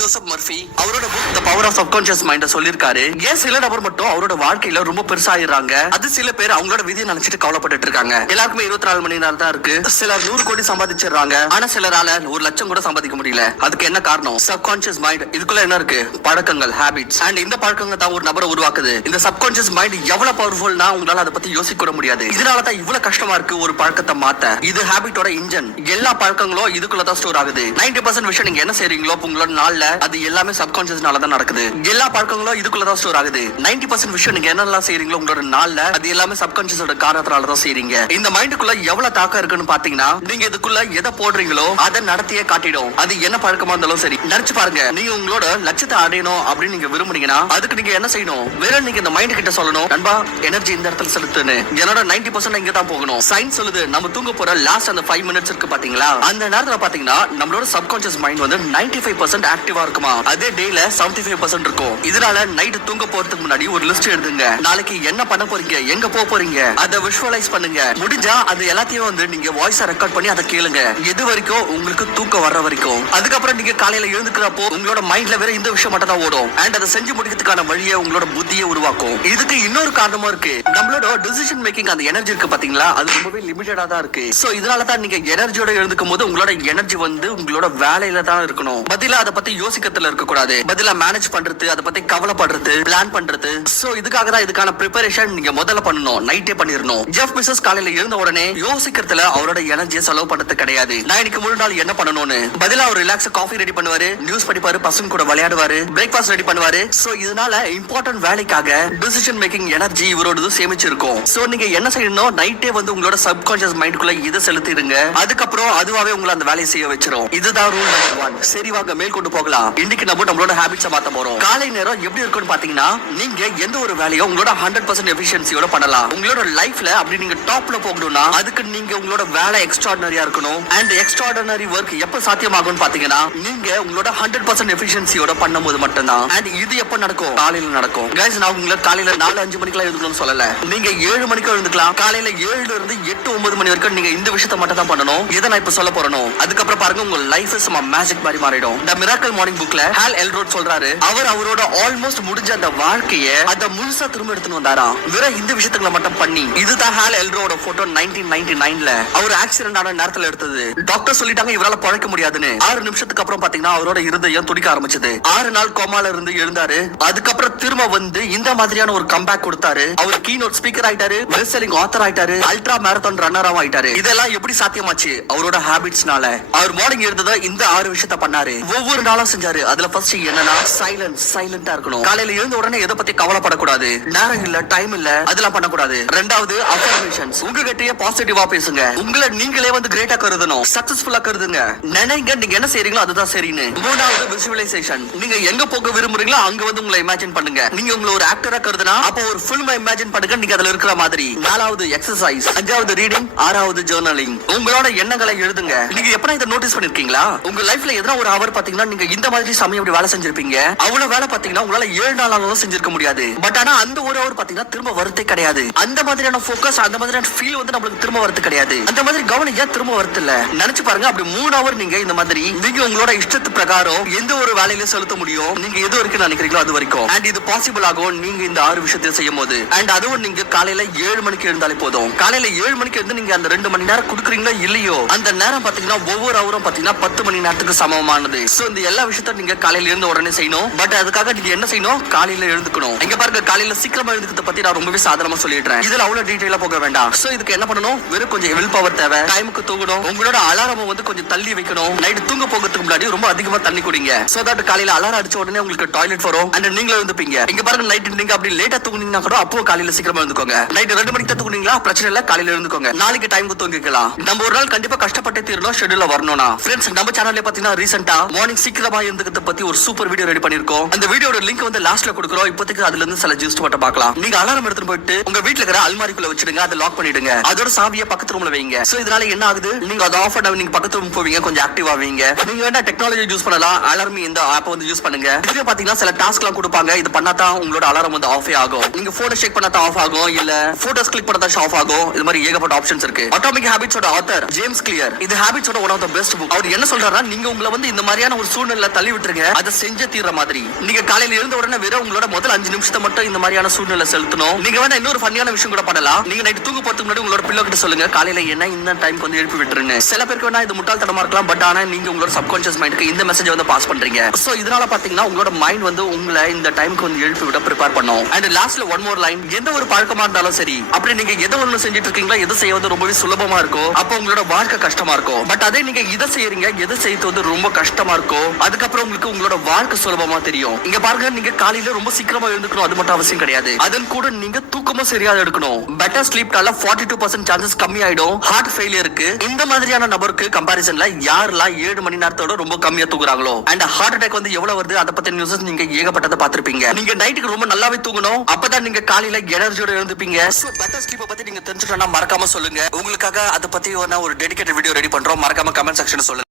Joseph Murphy அவரோட book the power of subconscious mind சொல்லிருக்காரு. ஏன் சில நபர் மட்டும் அவரோட வாழ்க்கையில ரொம்ப பெருசாயிடுறாங்க, அது சில பேர் அவங்களோட விதியை நினைச்சிட்டு கவலைப்பட்டு இருக்காங்க. எல்லாருக்குமே 24 மணி நேரம் தான் இருக்கு. சிலர் 100 கோடி சம்பாதிச்சிடுறாங்க, ஆனா சிலரால 1 லட்சம் கூட சம்பாதிக்க முடியல. அதுக்கு என்ன காரணம்? Subconscious mind. இதுக்குள்ள என்ன இருக்கு? பழக்கங்கள், ஹாபிட்ஸ். அண்ட் இந்த பழக்கங்கள் தான் ஒரு நபரை உருவாக்குது. இந்த சப்கான்ஷியஸ் மைண்ட் எவ்வளவு பவர்ஃபுல்னா உங்களால அதை பத்தி யோசிக்க கூட முடியாது. இதனால தான் இவ்வளவு கஷ்டமா இருக்கு ஒரு பழக்கத்தை மாத்த. இது ஹாபிட்டோட இன்ஜின். எல்லா பழக்கங்களும் இதுக்குள்ள தான் ஸ்டோர் ஆகுது. 90% விஷயம் நீங்க என்ன செய்றீங்களோ உங்களோட நாள்ல அது எல்லாமே சப்கான்ஷியஸ்னால தான் நடக்குது. எல்லா பழக்கங்களும் இதுக்குள்ள தான் ஸ்டோர் ஆகுது. 90% விஷயம் நீங்க என்னெல்லாம் செய்றீங்களோ உங்களோட நாள்ல அது எல்லாமே சப்கான்ஷியஸோட காரணத்தால தான் செய்றீங்க. இந்த மைண்டுக்குள்ள எவ்வளவு தாக்கம் இருக்குன்னு பாத்தீங்கன்னா நீங்க இதுக்குள்ள எதை போடுறீங்களோ அதை நடத்தியே காட்டிடும். அது என்ன பழக்கமா இருந்தாலும் சரி. நினைச்சு பாருங்க, நீங்க உங்களோட லட்சியத்தை அடையணும் அப்படின்னு நீங்க விரும்புனீங்கன்னா அதுக்கு நீங்க என்ன செய்யணும்? வேற நீங்க இந்த மைண்ட் கிட்ட சொல்லணும், நண்பா எனர்ஜி இந்த இடத்துல செலுத்துன்னு. என்னோட 90% இங்க தான் போகணும். சயின்ஸ் சொல்லுது நம்ம தூங்க போற லாஸ்ட் அந்த 5 மினிட்ஸ் இருக்கு பாத்தீங்களா, அந்த நேரத்துல பாத்தீங்கன்னா நம்மளோட சப்கான்ஷியஸ் மைண்ட் வந்து 95% ஆக்டிவா இருக்குமா. அதே டேல 75% இருக்கும். இதனால நைட் தூங்க போறதுக்கு முன்னாடி ஒரு லிஸ்ட் எழுதுங்க. நாளைக்கு என்ன பண்ண போறீங்க, எங்க போக போறீங்க, அதை விஷுவலைஸ் பண்ணுங்க. முடிஞ்சா அது எல்லாத்தையும் வந்து நீங்க வாய்ஸா ரெக்கார்ட் பண்ணி அதை கேளுங்க. எது வரைக்கும் உங்களுக்கு தூக்கம் வர்ற வரைக்கும். அதுக்கப்புறம் நீங்க காலையில எழுந்துக்கிறப்போ உங்களோட மைண்ட்ல வேற இந்த விஷயம் மட்டும் தான் ஓடும். அண்ட் அதை செஞ்சு முடிக்கிறதுக்கான வழியை உங்களோட புத்தியை உருவாக்கும். இதுக்கு இன்னொரு காரணமும் இருக்கு. நம்மளோட டிசிஷன் மேக்கிங் அந்த எனர்ஜி இருக்கு பாத்தீங்களா, அது ரொம்பவே லிமிட்டடா தான் இருக்கு. சோ இதனால தான் நீங்க எனர்ஜியோட எழுந்துக்கும் போது உங்களோட எனர்ஜி வந்து உங்களோட வேலையில தான் இருக்கணும். பதிலா அதை பத்தி யோசிக்கிறதுல இருக்க கூடாது. பதிலா மேனேஜ் பண்றது, அதை பத்தி கவலைப்படுறது, பிளான் பண்றது. சோ இதுக்காக தான் இதுக்கான ப்ரிப்பரேஷன் நீங்க முதல்ல பண்ணணும். நைட்டே பண்ணிரணும். ஜெஃப் பெசோஸ் காலையில எழுந்த உடனே யோசிக்கிறதுல அவரோட எனர்ஜியை செலவு பண்றது கிடையாது. நான் இன்னைக்கு முழு நாள் என்ன பண்ணணும்னு. பதிலா அவர் ரிலாக்ஸ் காஃபி ரெடி பண்ணுவாரு, நியூஸ் படிப்பாரு, பசங்க கூட விளையாடுவாரு, பிரேக்ஃபாஸ்ட் ரெடி பண்ணுவாரு. சோ இதனால இம்பார்ட்டன்ட் வேலைக்காக டிசிஷன் மேக்கிங் எனர்ஜி இவரோட சேமிச்சிருக்கும். சோ நீங்க என்ன செய்யணும்? நைட்டே வந்து உங்களோட சப்கான்ஷியஸ் மைண்டுக்குள்ள இதை செலுத்திடுங்க. அதுக்கப்புறம் அதுவாவே உங்களை அந்த வேலையை செய்ய வச்சிரும். இதுதான் ரூல் நம்பர் 1. சரி வாங்க மேல் கொண்டு போகலாம். இன்னைக்கு நம்மளோட ஹாபிட்ஸை மாத்த போறோம். காலை நேரம் எப்படி இருக்குன்னு பாத்தீங்கன்னா நீங்க எந்த ஒரு வேலையோ உங்களோட 100% எஃபிஷியன்சியோட பண்ணலாம். உங்களோட லைஃப்ல அப்படி நீங்க டாப்ல போகணும்னா அதுக்கு நீங்க உங்களோட வேலை எக்ஸ்ட்ராடினரியா இருக்கணும். அண்ட் எக்ஸ்ட்ராடினரி ஒர்க் எப்ப சாத்தியமாகும்னு பாத்தீங்கன்னா நீங்க உங்களோட 100% எஃபிஷியன்சியோட பண்ணும்போது மட்டும்தான். அண்ட் இது எப்ப நடக்கும்? காலையில நடக்கும். கைஸ், நான் உங்களை காலையில 4-5 மணிக்கெல்லாம் எழுந்துக்கணும்னு சொல்லல. நீங்க 7 மணிக்கு எழுந்துக்கலாம். காலையில 7 இருந்து 8-9 மணி வரைக்கும் நீங்க இந்த விஷயத்தை மட்டும் தான் பண்ணணும். இதை நான் இப்ப சொல்ல போறேன். அதுக்கப்புறம் பாருங்க உங்க லைஃப் சும்மா மேஜிக் மாதிரி மாறிடும். தி மிராக்கிள் மார்னிங் புக்ல ஹால் எல்ரோட் சொல்றாரு, அவரோட ஆல்மோஸ்ட் முடிஞ்ச அந்த வாழ்க்கைய அத முழுசா திரும்ப எடுத்துட்டு வந்தாராம். வெறும் இந்த விஷயத்துங்களை மட்டும் பண்ணி. இதுதான் ஹால் எல்ரோட போட்டோ 1999ல அவர் ஆக்சிடென்ட் ஆன நேரத்துல எடுத்தது. டாக்டர் சொல்லிட்டாங்க இவரால பழைக்க முடியாதுன்னு. 6 நிமிஷத்துக்கு அப்புறம் பாத்தீங்கன்னா அவரோட இருதயம் துடிக்க ஆரம்பிச்சது. 6 நாள் கோமால இருந்து எழுந்தாரு. அதுக்கப்புறம் திரும்ப வந்து இந்த மாதிரியான ஒரு கம்பேக் கொடுத்தாரு. அவர் கீனோட் ஸ்பீக்கர் ஆயிட்டாரு, பெஸ்ட் செல்லிங் ஆத்தர் ஆயிட்டாரு, அல்ட்ரா மாரத்தான் ரன்னராவும் ஆயிட்டாரு. இதெல்லாம் எப்படி சாத்தியமாச்சு? அவரோட ஹாபிட்ஸ்னால. அவர் மார்னிங் எழுந்தத இந்த 6 விஷயத்தை பண்ணாரு. ஒவ்வொரு நாளும் செஞ்சாரு. அதுல ஃபர்ஸ்ட் என்னன்னா சைலண்டா இருக்கணும். காலையில எழுந்த உடனே எதை பத்தி கவலைப்படக்கூடாது. நேரம் இல்ல, டைம் இல்ல, அதெல்லாம் பண்ணக்கூடாது. ரெண்டாவது அஃபர்மேஷன்ஸ். உங்ககிட்டயே பாசிட்டிவா பேசுங்க. உங்களை நீங்களே வந்து கிரேட்டா கருதணும், சக்சஸ்ஃபுல்லா கருதுங்க. நினைங்க நீங்க என்ன செய்றீங்களோ அதுதான் சரின்னு. மூணாவது விசுவலைசேஷன். நீங்க எங்க போக விரும்புறீங்களோ அங்க வந்து உங்களை இமேஜின் பண்ணுங்க. நீங்க உங்களை ஒரு ஆக்டரா கருதுனா அப்போ ஒரு ஃபில்மை இமேஜின் பண்ணுங்க நீங்க அதுல இருக்கிற மாதிரி. 4வது எக்ஸசைஸ். 5வது ரீடிங். 6வது ஜர்னலிங். உங்களோட எண்ணங்களை எழுதுங்க. நீங்க எப்ப இதை நோட்டீஸ் பண்ணிருக்கீங்களா? உங்க லைஃப்ல எதனா ஒரு அவர் பாத்தீங்கன்னா நீங்க இந்த மாதிரி சமயம் இப்படி வேலை செஞ்சிருப்பீங்க. அவ்வளவு வேலை பாத்தீங்கன்னா உங்களால 7 நாளாலும் செஞ்சிருக்க முடியாது. பட் ஆனா அந்த ஒரு அவர் பாத்தீங்கன்னா திரும்ப வரதே கிடையாது. அந்த மாதிரியான போக்கஸ், அந்த மாதிரியான ஃபீல் வந்து நம்மளுக்கு திரும்ப வரது கிடையாது. அந்த மாதிரி கவனம் ஏன் திரும்ப வரது இல்ல? நினைச்சு பாருங்க. அப்படி 3 அவர் நீங்க இந்த மாதிரி நீங்க உங்களோட இஷ்டத்து பிரகாரம் எந்த ஒரு வேலையில செலுத்த முடியும். நீங்க எது வரைக்கும் நினைக்கிறீங்களோ அது வரைக்கும். அண்ட் இது பாசிபிள் ஆகும் நீங்க இந்த 6 விஷயத்தையும் செய்யும் போது. அண்ட் அதுவும் நீங்க காலையில 7 மணிக்கு எழுந்தாலே போதும். காலையில 7 மணிக்கு எழுந்து நீங்க அந்த 2 மணி நேரம் கொடுக்குறீங்களோ இல்லையோ, அந்த நேரம் பாத்தீங்கன்னா ஒவ்வொரு அவரும் பாத்தீங்கன்னா 10 மணி நேரத்துக்கு சமமானது. சோ இந்த எல்லா விஷயத்தையும் நீங்க காலையில எழுந்த உடனே செய்யணும். பட் அதுக்காக நீங்க என்ன செய்யணும்? காலையில எழுந்துக்கணும். இங்க பாருங்க, காலையில சீக்கிரமா எழுந்துக்கிறத பத்தி நான் ரொம்பவே சாதாரணமா சொல்லிடுறேன். இதுல அவ்வளவு டீடைலா போக வேண்டாம். சோ இதுக்கு என்ன பண்ணணும்? வெறும் கொஞ்சம் வில் பவர் தேவை. டைமுக்கு தூங்கணும். உங்களோட அலாரம் வந்து கொஞ்சம் தள்ளி வைக்கணும். நைட் தூங்க போகிறதுக்கு முன்னாடி ரொம்ப அதிகமா தண்ணி குடிங்க. சோ தட் காலையில அலாரம் அடிச்ச உடனே உங்களுக்கு டாய்லெட் வரும். அண்ட் நீங்களும் எழுந்துப்பீங்க. இங்க பாருங்க, நைட் நீங்க அப்படி லேட்டா தூங்குனீங்கன்னா கூட அப்போ காலையில சீக்கிரமா எழுந்துக்கோங்க. நைட் 2 மணிக்கு தூங்குனீங்களா பிரச்சனை இல்ல, காலையில எழுந்துக்கோங்க. நாளைக்கு டைமுக்கு தூங்கிக்கலாம். நம்ம ஒரு நாள் கண்டிப்பா கஷ்டப்பட்டு தீரணும். ஷெட்யூல்ல வரணும்னா ஃப்ரெண்ட்ஸ், நம்ம சேனல்ல பாத்தீங்கன்னா ரீசெண்டா மார்னிங் சீக்கிரமா எழுந்துக்கிறத பத்தி ஒரு சூப்பர் வீடியோ ரெடி பண்ணிருக்கோம். அந்த வீடியோட லிங்க் வந்து லாஸ்ட்ல கொடுக்குறோம். இப்போதைக்கு அதுல இருந்து சில ஜூஸ்ட் மட்டும் பார்க்கலாம். நீங்க அலாரம் எடுத்துட்டு போயிட்டு உங்க வீட்ல இருக்கிற அல்மாரிக்குள்ள வச்சிடுங்க. அதை லாக் பண்ணிடுங்க. அதோட சாவியை பக்கத்து ரூம்ல வைங்க. சோ இதனால என்ன ஆகுது? நீங்க அதை ஆஃப் பண்ண நீங்க பக்கத்து ரூம் போவீங்க, கொஞ்சம் ஆக்டிவ் ஆவீங்க. நீங்க வேணா டெக்னாலஜி யூஸ் பண்ணலாம். அலாரம் இந்த ஆப் வந்து யூஸ் பண்ணுங்க. இதுல பாத்தீங்கன்னா சில டாஸ்க் எல்லாம் கொடுப்பாங்க. இது பண்ணாதான் உங்களோட அலாரம் வந்து ஆஃப் ஆகும். நீங்க போட்டோ செக் பண்ணாதான் ஆஃப் ஆகும், இல்ல போட்டோஸ் கிளிக் பண்ணாதான் ஆஃப் ஆகும். இது மாதிரி ஏகப்பட்ட ஆப்ஷன்ஸ் இருக்கு. அட்டாமிக் ஹாபிட்ஸோட ஆத்தர் ஜேம்ஸ் கிளியர். இது ஹாபிட்ஸோட one of the best book. அவர் என்ன சொல்றாருன்னா, நீங்க உங்களை வந்து இந்த மாதிரியான ஒரு சூழ்நிலை சூழ்நிலை தள்ளி விட்டுருங்க. அதை செஞ்ச தீர்ற மாதிரி நீங்க காலையில எழுந்த உடனே வெறும் உங்களோட முதல் 5 நிமிஷத்தை மட்டும் இந்த மாதிரியான சூழ்நிலை செலுத்தணும். நீங்க வேணா இன்னொரு ஃபன்னியான விஷயம் கூட பண்ணலாம். நீங்க நைட் தூங்க போறதுக்கு முன்னாடி உங்களோட பிள்ளை கிட்ட சொல்லுங்க, காலையில என்ன இந்த டைம்க்கு வந்து எழுப்பி விட்டுருன்னு. சில பேருக்கு வேணா இது முட்டாள்தனமா இருக்கலாம், பட் ஆனா நீங்க உங்களோட சப்கான்ஷியஸ் மைண்டுக்கு இந்த மெசேஜ் வந்து பாஸ் பண்றீங்க. சோ இதனால பாத்தீங்கன்னா உங்களோட மைண்ட் வந்து உங்களை இந்த டைம்க்கு வந்து எழுப்பி விட ப்ரிப்பேர் பண்ணும். அண்ட் லாஸ்ட்ல ஒன் மோர் லைன், எந்த ஒரு பழக்கமா இருந்தாலும் சரி, அப்படி நீங்க எதை ஒண்ணு செஞ்சுட்டு இருக்கீங்களா, எது செய்வது ரொம்பவே சுலபமா இருக்கும், அப்போ உங்களோட வாழ்க்கை கஷ்டமா இருக்கும். பட் அதே நீங்க இதை செய்யறீங்க, எது செய்யறது வந்து ரொம்ப கஷ்டமா இருக்கும், அதுக்கப்புறம் உங்களுக்கு உங்களோட வாழ்க்கை சுலபமா தெரியும். இங்க பாருங்க, நீங்க காலையில ரொம்ப சீக்கிரமா எழுந்துக்கணும், அது மட்டும் அவசியம் கிடையாது. அதன் கூட நீங்க தூக்கமும் சரியாக எடுக்கணும். பெட்டர் ஸ்லீப்னால 42% சான்சஸ் கம்மி ஆயிடும் ஹார்ட் ஃபெயிலியருக்கு. இந்த மாதிரியான நபருக்கு கம்பாரிசன்ல யாரெல்லாம் 7 மணி நேரத்தோட ரொம்ப கம்மியா தூங்குறாங்களோ அண்ட் ஹார்ட் அட்டாக் வந்து எவ்வளவு வருது அதை பத்தி நியூஸ் நீங்க ஏகப்பட்டதை பார்த்திருப்பீங்க. நீங்க நைட்டுக்கு ரொம்ப நல்லாவே தூங்கணும், அப்பதான் நீங்க காலையில எனர்ஜியோட எழுந்துப்பீங்க. சோ பெட்டர் ஸ்லீப் பத்தி நீங்க தெரிஞ்சுக்கணும்னா மறக்காம சொல்லுங்க. உங்களுக்காக அதை பத்தி ஒரு டெடிகேட்டட் வீடியோ ரெடி பண்றோம். மறக்காம கமெண்ட் செக்ஷன் சொல்லுங்க.